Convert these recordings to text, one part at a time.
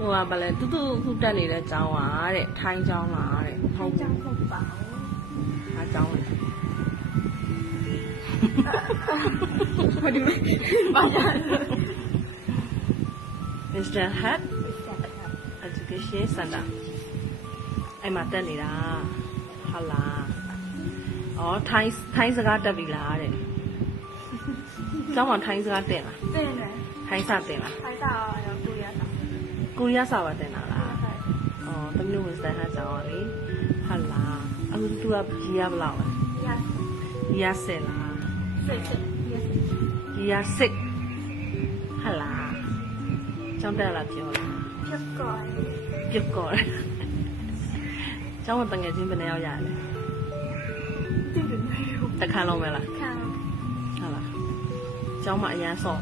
ဟိုကဘာလဲတူတူခုတက်နေတဲ့ကျောင်းပါတဲ့ထိုင်းကျောင်းလားတဲ့ထိုင်းကြောင်းဟုတ်ပါဘူးအားကျောင်းလေဘာဒီမဲဘာသာ Mr. Hat Education Center အဲ့မှာတက်နေတာဟုတ်လားဩထိုင်းထိုင်းစကားတက်ပြီလားတဲ့ကျောင်းမှာထိုင်းစကားတက်လားတဲ့တယ်ထိုင်းစာတက်လားထိုင်းစာရောကိုရီးယားစာ ကိုရီးယားစာပါတင်တာလားအော်တမီးတို့ဝန်ဆန်ဟန်ဆောင်ပါလေဟုတ်လားအခုသူကကြီးရဘလောက်လဲကြီးရ10လား10ကြီးရ6ဟုတ်လားကျောင်းတက်လာပြောလားပြုတ်ကော်ပြုတ်ကော်ကျောင်းကတငယ်ချင်းဘယ်နှယောက်ရလဲတခါလုံးပဲလားခံဟုတ်လားကျောင်းမှာအရန်ဆော့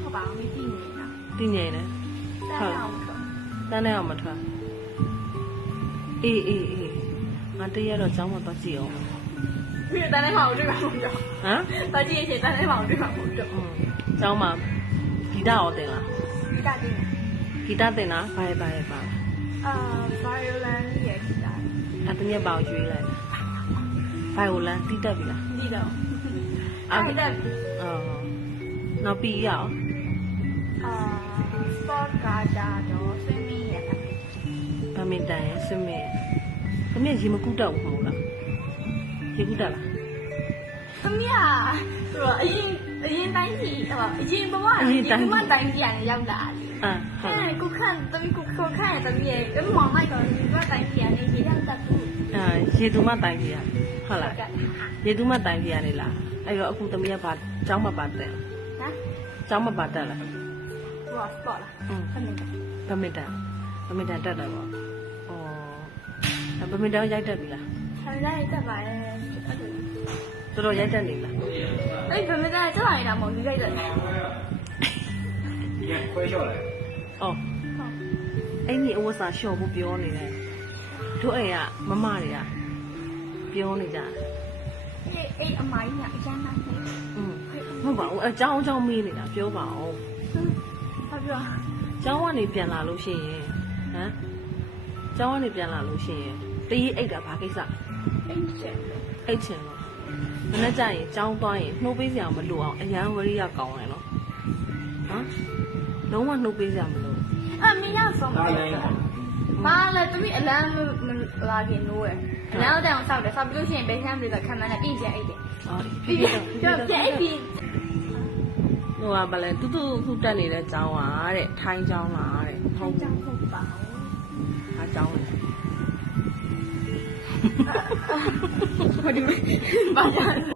ဟုတ်ပါဘူးမသိနေတာသိနေတယ် တယ်တဲ့အောင်ဆိုတန်းနဲ့အောင်မထွက်အေးအေးအေးငါတရက်တော့ကျောင်းမှာသွားကြည့်အောင်ဒီတန်းနဲ့မှာတွေ့မှာမဟုတ်တော့ဟမ်ဘာကြည့်ရင်တန်းနဲ့မှာတွေ့မှာမဟုတ်တော့อืมကျောင်းမှာဂီတရောတင်လားဒီကတိဂီတတင်လားဘာရဘာရပါလားအာ violin ရဲ့ဒီတာအတနည်းပေါင်ရွေးလိုက်ဘိုင်ယိုလန်တီးတက်ပြီလားဒီတော့အဲ့ဒါအော်နောက်ပြီးရအောင်အာ sport ကတာတော့ swimming ရဲ့ဘမင်တန်ရဲ့ဆွမေးတမီးရေမကူတော့ဘူးမဟုတ်လားရေကူတက်လားသမီးอ่ะဆိုတော့အရင်အရင်တိုင်းကြီးဟောအရင်ဘဝအရင်တိုင်းတိုင်းကြီးကနေရောက်လာတယ်အာဟုတ်လားအဲကိုခန့်သမီးကိုကိုခန့်ရဲ့သမီးရဲ့အမောင်လိုက်တော့ဒီဘက်တိုင်းကြီးကနေရေတောက်တက်ဘူးအာရေတူမတိုင်ကြီးရဟုတ်လားရေတူမတိုင်ကြီးရနေလားအဲ့တော့အခုတမီးကဘာကျောင်းမပါတက်ဟမ်ကျောင်းမပါတက်လား သူကစတော့လားခဏဗမင်တန်ဗမင်တန်တက်တယ်ပေါ့ဩဗမင်တန်ရိုက်တက်ပြီလားဗမင်တန်ရိုက်တက်ပါရဲ့တော်တော်ရိုက်တက်နေလားအဲ့ဗမင်တန်ကျလာနေတာမဟုတ်လူရိုက်တက်ပြန်ခွဲလျှော့လိုက်ဩအဲ့ဒီအဝတ်စာလျှော့ဖို့ပြောနေတယ်တို့အဲ့ကမမတွေကပြောနေကြတယ်အဲ့အဲ့အမိုင်းကအရမ်းနိုင်တယ်ဟုတ်ပါဘူးအကြောင်းအကြောင်းမေးနေတာပြောပါအောင် ပြောကျောင်းကနေပြန်လာလို့ရှိရင်ဟမ်ကျောင်းကနေပြန်လာလို့ရှိရင်တရေးအိတ်တာဘာကိစ္စအိတ်ချင်အိတ်ချင်တော့မနေ့ကျရင်ကျောင်းသွားရင်နှုတ်ပေးစရာမလိုအောင်အရန်ဝရိယကောင်းတယ်နော်နော်လုံးဝနှုတ်ပေးစရာမလိုအမင်းရဆုံးပါမာလာသူအလန်းမလာခင်လို့ရအလန်းတော့တောင်ဆောက်တယ်ဆောက်ပြီးလို့ရှိရင်ဘယ်ဟမ်းပြီးတော့ခံမနဲ့ပြင်ပြန်အိတ်တယ်ဟုတ်ပြီပြန်ပြန်အိတ်ပြီး ဟိုကဗလဲတူတူခုတက်နေတဲ့ကျောင်းอ่ะတဲ့ထိုင်းကျောင်းလားတဲ့ဟုတ်ကျောင်းဟုတ်ပါဘူးဟာကျောင်းလေဘာဒီဘာသာ